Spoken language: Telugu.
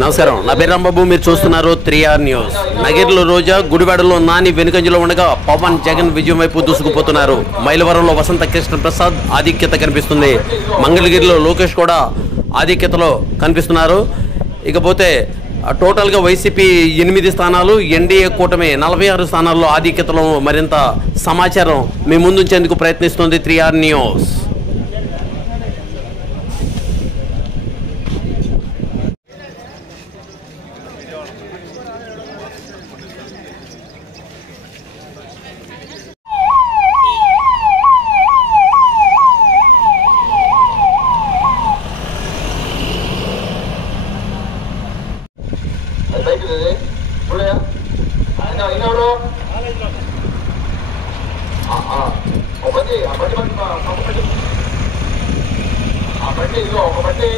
నమస్కారం, నా పేరు రాంబాబు. మీరు చూస్తున్నారు 3R న్యూస్. నగిరిలో రోజా, గుడివాడలో నాని వెనుకంజలో ఉండగా పవన్ జగన్ విజయం వైపు దూసుకుపోతున్నారు. మైలవరంలో వసంత కృష్ణ ప్రసాద్ ఆధిక్యత కనిపిస్తుంది. మంగళగిరిలో లోకేష్ కూడా ఆధిక్యతలో కనిపిస్తున్నారు. ఇకపోతే టోటల్గా వైసీపీ 8 స్థానాలు, ఎన్డీఏ కూటమి 46 స్థానాల్లో ఆధిక్యతలో మరింత సమాచారం మీ ముందుంచేందుకు ప్రయత్నిస్తుంది 3R న్యూస్. ఒకటి